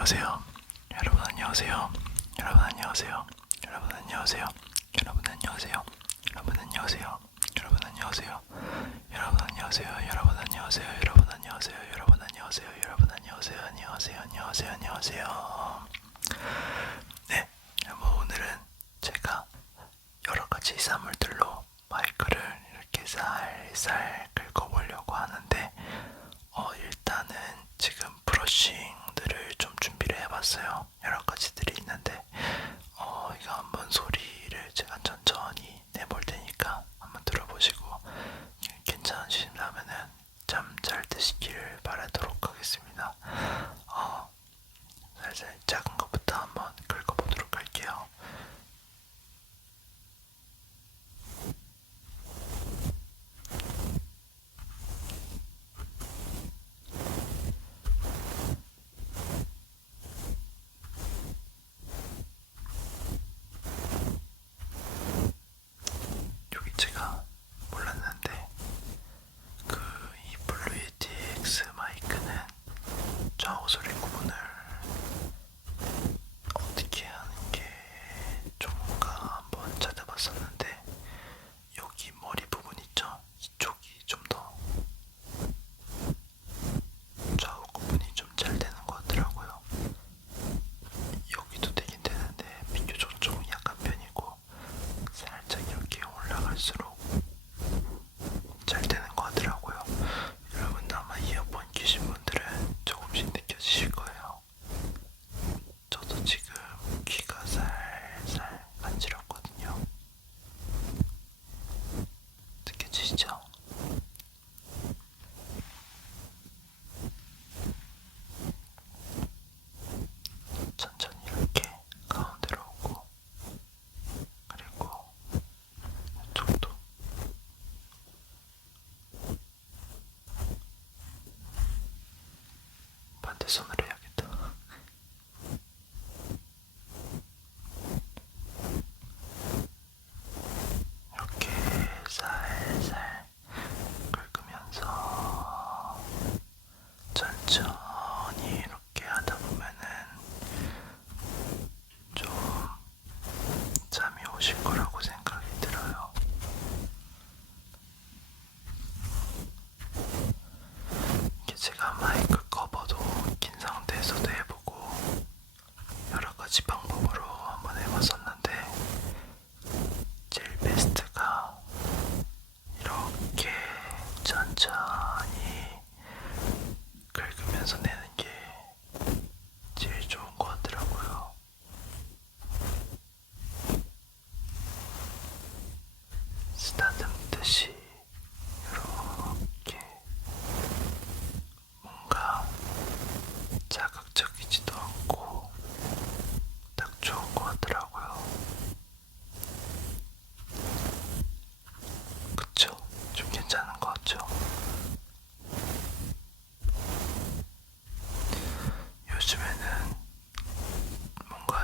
안녕하세요. 여러분 안녕하세요. 여러분 안녕하세요. 여러분 안녕하세요. 여러분 안녕하세요. 여러분 안녕하세요. 여러분 안녕하세요. 여러분 안녕하세요. 여러분 안녕하세요. 여러분 안녕하세요. 여러분 안녕하세요. 여러분 안녕하세요. 안녕하세요. 안녕하세요. 안녕하세요. 네, 여러분 오늘은 제가 여러 가지 사물들로 마이크를 이렇게 살살 긁어보려고 하는데 어, 일단은 지금 브러싱들을 해봤어요. 여러 가지들이 있는데 어, 이거 한번 소리를 제가 천천히 내볼 테니까 this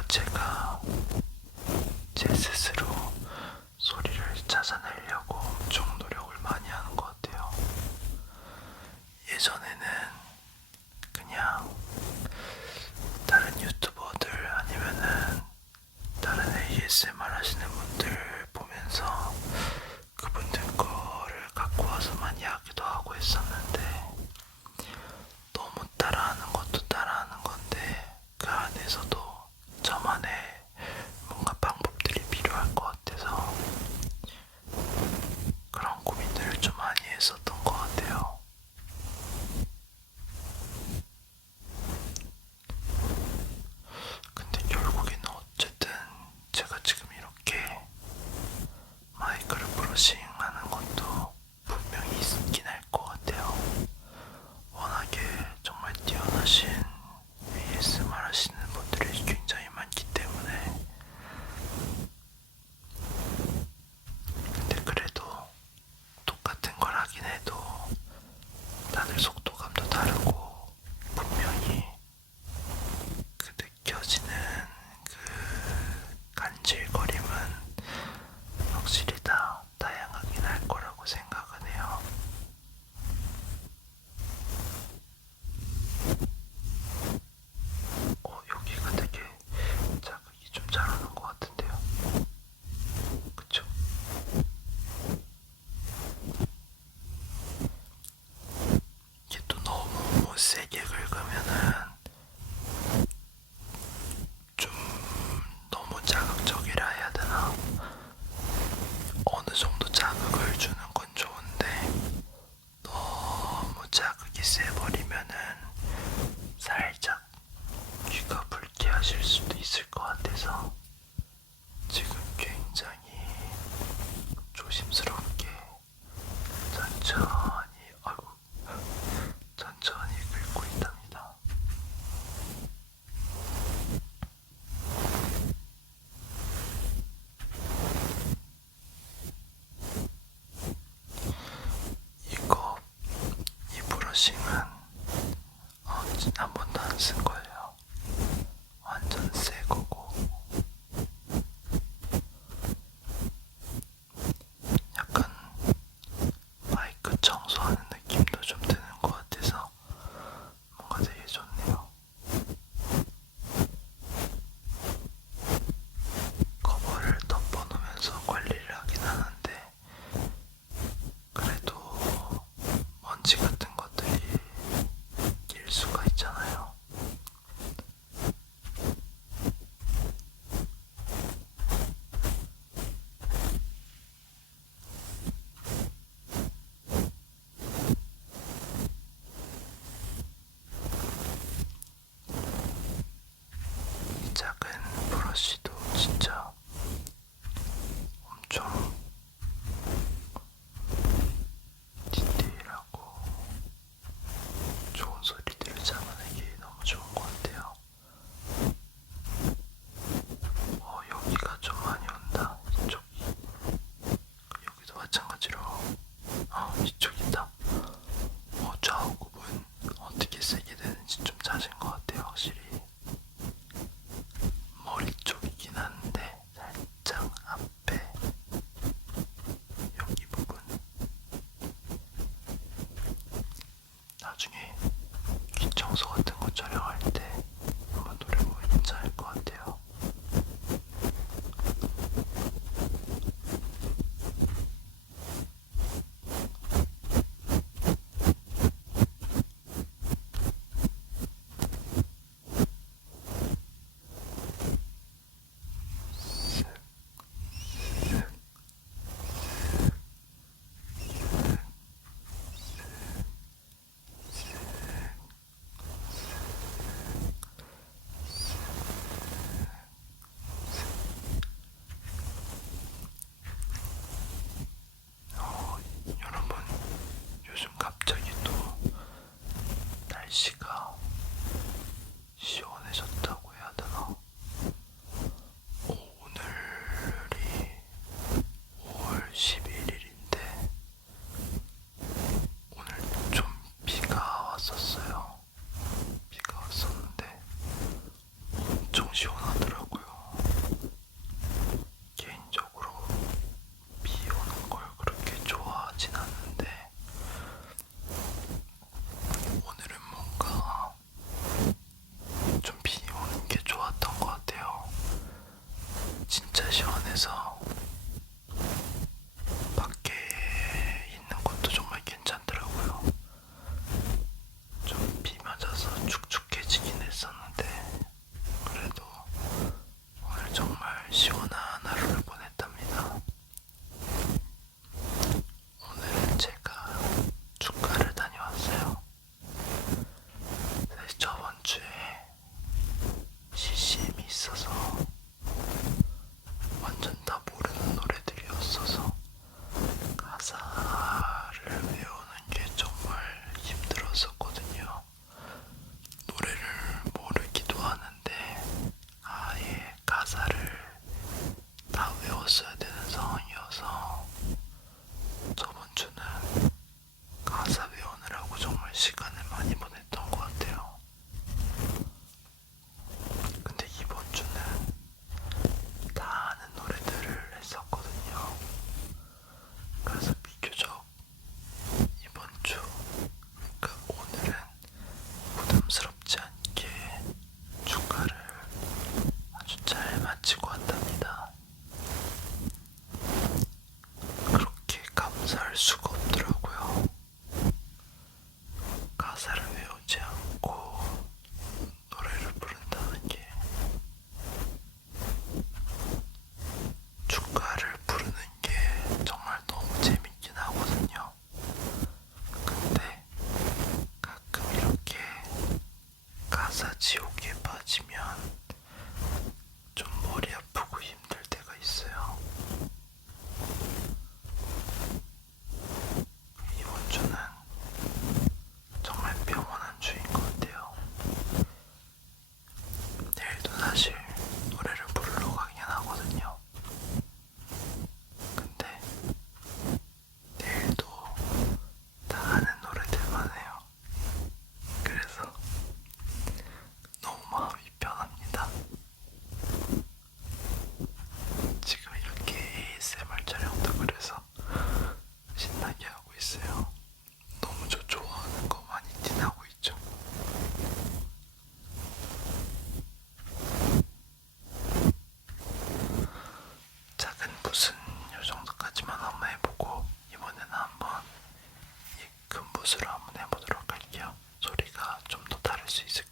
제가 제 스스로 소리를 찾아내려고 마찬가지로 아 이쪽이다. 어, 좌우 구분 어떻게 세게 되는지 좀 자신 것 같아요, 확실히. 더다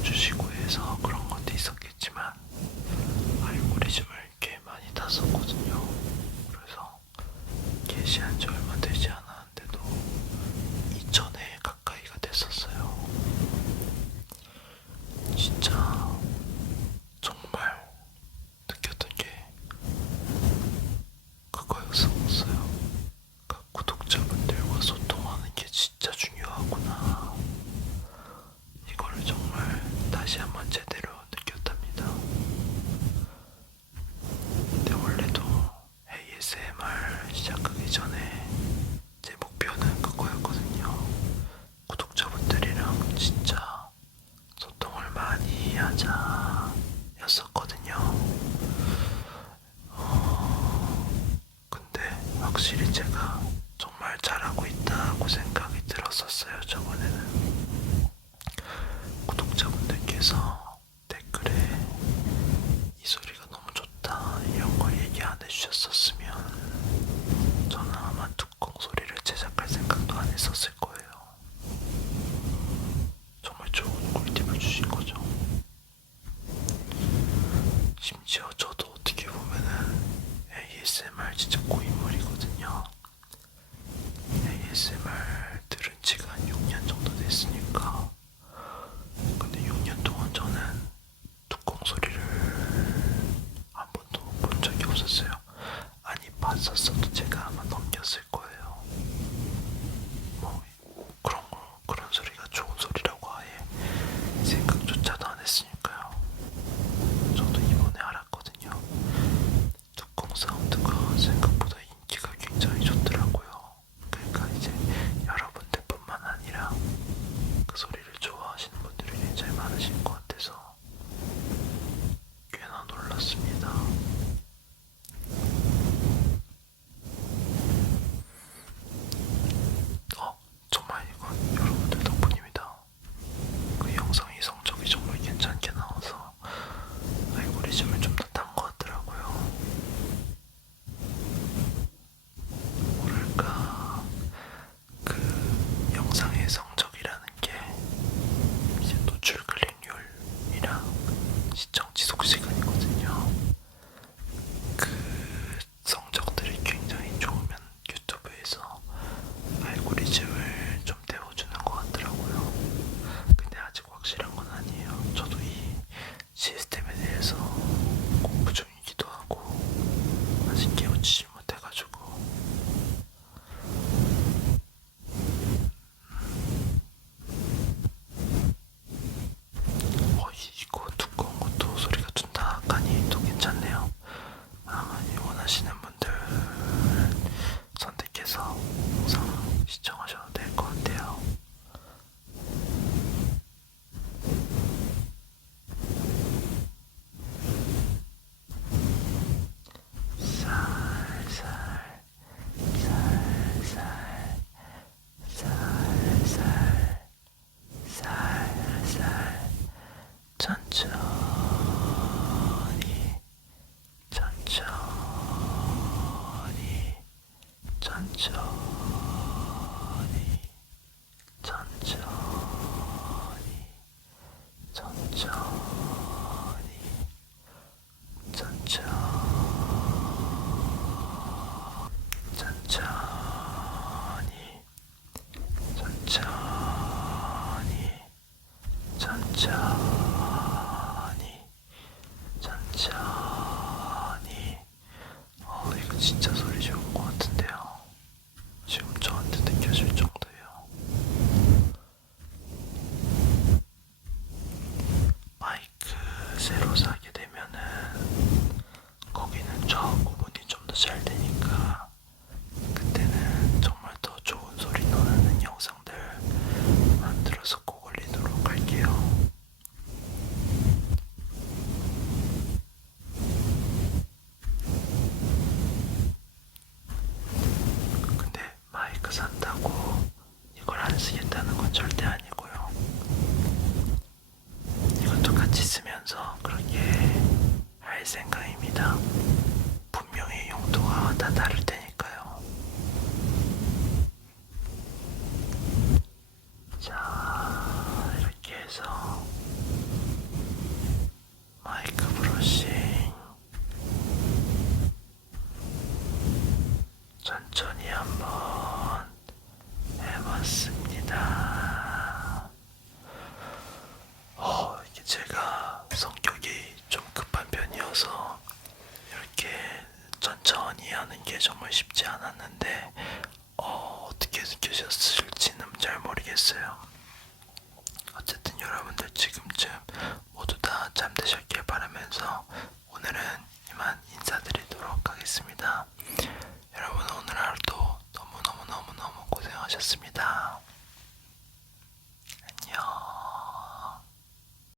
봐주시고 해서 그런 것 잘하고 있다고 생각이 들었었어요. 저번에는 구독자분들께서